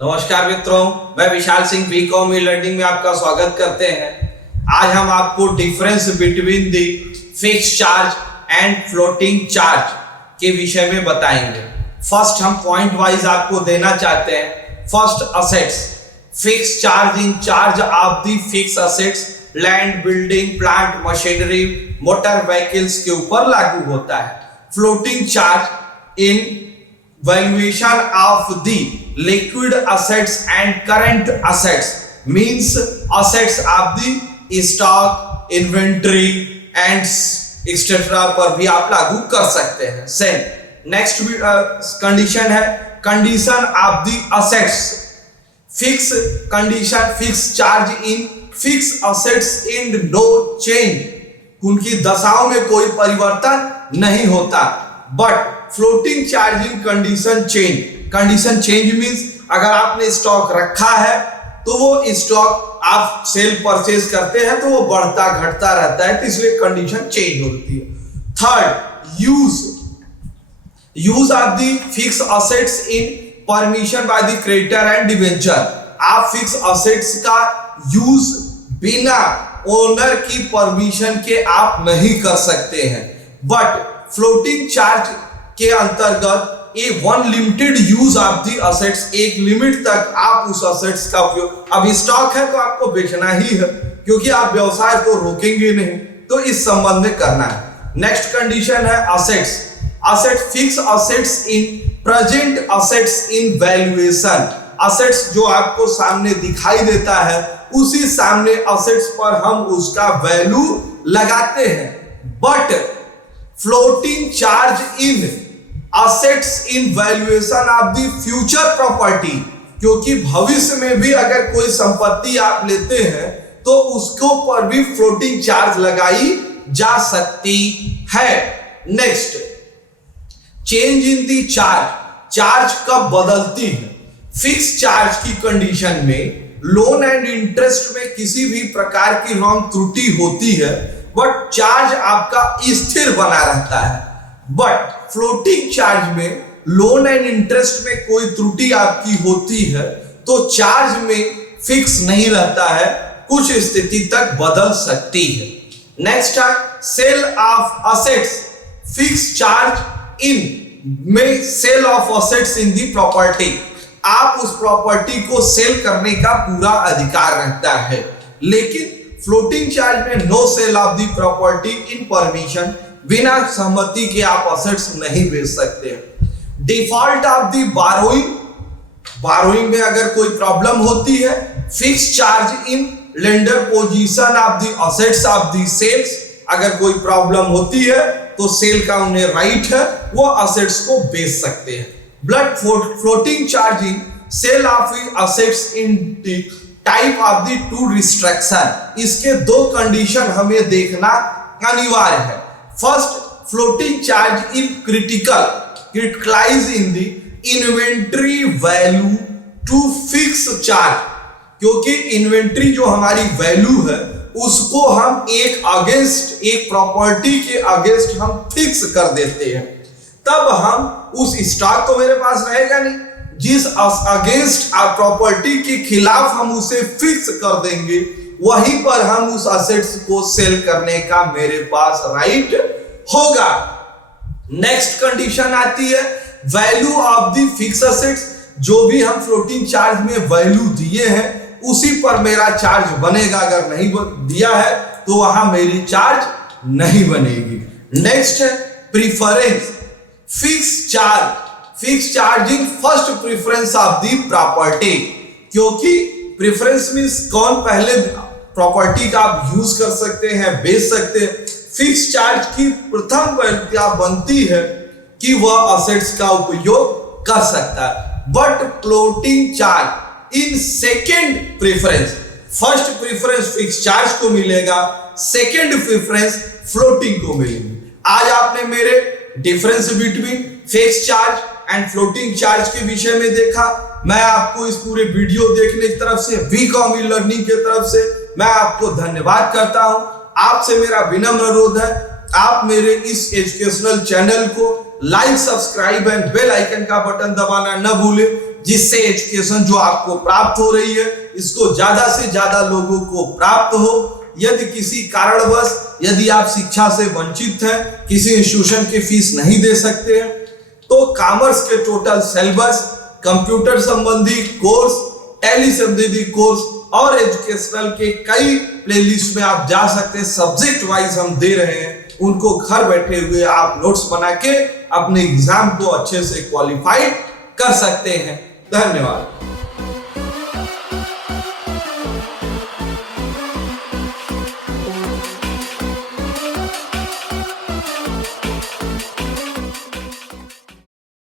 नमस्कार मित्रों, मैं Vishal Singh BCom e learning में आपका स्वागत करते हैं। आज हम आपको difference between the fix charge and floating charge के विषय में बताएंगे। फर्स्ट हम पॉइंट वाइज आपको देना चाहते हैं। First, assets. Fix charge in charge of the fix assets land, building, plant, machinery, motor vehicles के ऊपर लागू होता है। Floating charge in valuation of the liquid assets and current assets means assets of the stock, inventory and etc. पर भी आप लागू कर सकते हैं। सेम नेक्स्ट कंडीशन है condition of the assets. Fix condition, fix charge in fix assets in no change, उनकी दशाओं में कोई परिवर्तन नहीं होता। But floating charging condition change. Condition change means अगर आपने स्टॉक रखा है तो वो स्टॉक आप सेल परचेज करते हैं तो वो बढ़ता घटता रहता है, तो इसलिए कंडीशन चेंज होती है। Third, use of the fix assets in permission by the creditor and debenture. आप फिक्स असेट्स का यूज बिना ओनर की परमिशन के आप नहीं कर सकते हैं। बट फ्लोटिंग चार्ज के अंतर्गत a one limited use of the assets, एक लिमिट तक आप उस असेट्स का उपयोग, अब स्टॉक है तो आपको बेचना ही है क्योंकि आप व्यवसाय को रोकेंगे नहीं, तो इस संबंध में करना है। नेक्स्ट कंडीशन है assets. Asset, fix assets in present assets in valuation. Assets जो आपको सामने दिखाई देता है उसी सामने असेट्स पर हम उसका वैल्यू लगाते हैं। But floating charge in assets in valuation of the future property, क्योंकि भविष्य में भी अगर कोई संपत्ति आप लेते हैं तो उसको पर भी फ्लोटिंग चार्ज लगाई जा सकती है। Next, change in the charge. Charge कब बदलती है? फिक्स चार्ज की कंडीशन में लोन एंड इंटरेस्ट में किसी भी प्रकार की रॉन्ग त्रुटि होती है बट चार्ज आपका स्थिर बना रहता है। बट फ्लोटिंग चार्ज में लोन एंड इंटरेस्ट में कोई त्रुटि आपकी होती है तो चार्ज में फिक्स नहीं रहता है, कुछ स्थिति तक बदल सकती है। नेक्स्ट है sale of assets. Fix charge in में sale of assets in the property. आप उस प्रॉपर्टी को सेल करने का पूरा अधिकार रहता है, लेकिन फ्लोटिंग चार्ज में no sale of the property in permission, बिना सहमति के आप असेट्स नहीं बेच सकते। Default of the borrowing. Borrowing में अगर कोई प्रॉब्लम होती है, fix charge in lender position of the assets of the sales. अगर कोई प्रॉब्लम होती है तो सेल का उन्हें राइट है, वो असेट्स को बेच सकते हैं। ब्लड floating charge in sale of assets in type of the two restriction. इसके दो कंडीशन हमें देखना अनिवार्य है। First, floating charge in crystallise in the inventory value to fix charge, क्योंकि इन्वेंट्री जो हमारी वैल्यू है उसको हम एक प्रॉपर्टी के अगेंस्ट हम फिक्स कर देते हैं, तब हम उस स्टॉक तो मेरे पास रहेगा नहीं, जिस अगेंस्ट प्रॉपर्टी के खिलाफ हम उसे फिक्स कर देंगे वहीं पर हम उस असेट्स को सेल करने का मेरे पास राइट होगा। नेक्स्ट कंडीशन आती है value of the fix assets. जो भी हम फ्लोटिंग चार्ज में वैल्यू दिए हैं उसी पर मेरा चार्ज बनेगा, अगर नहीं दिया है तो वहां मेरी चार्ज नहीं बनेगी। नेक्स्ट है preference. Fix charging first preference of the property, क्योंकि प्रेफरेंस मींस कौन पहले प्रॉपर्टी का आप यूज कर सकते हैं, बेच सकते हैं। फिक्स चार्ज की प्रथम क्या बनती है कि वह असेट्स का उपयोग कर सकता है। But floating charge in second preference, first preference fix charge को मिलेगा, सेकेंड प्रेफरेंस फ्लोटिंग को मिलेगी। आज आपने मेरे difference between fix charge and floating charge के विषय में देखा। मैं आपको इस पूरे वीडियो देखने की तरफ से, बीकॉम ई लर्निंग की तरफ से मैं आपको धन्यवाद करता हूं। आपसे मेरा विनम्र अनुरोध है, आप मेरे इस एजुकेशनल चैनल को like, subscribe and bell icon का बटन दबाना न भूलें, जिससे एजुकेशन जो आपको प्राप्त हो रही है इसको ज्यादा से ज्यादा लोगों को प्राप्त हो। यदि किसी कारणवश यदि आप शिक्षा से वंचित हैं, किसी इंस्टीट्यूशन की फीस नहीं दे सकते हैं, तो कॉमर्स के टोटल सिलेबस, कंप्यूटर संबंधी कोर्स, टैली संबंधी कोर्स और एजुकेशनल के कई प्लेलिस्ट में आप जा सकते हैं। सब्जेक्ट वाइज हम दे रहे हैं, उनको घर बैठे हुए आप नोट्स बना के अपने एग्जाम को अच्छे से क्वालिफाई कर सकते हैं। धन्यवाद।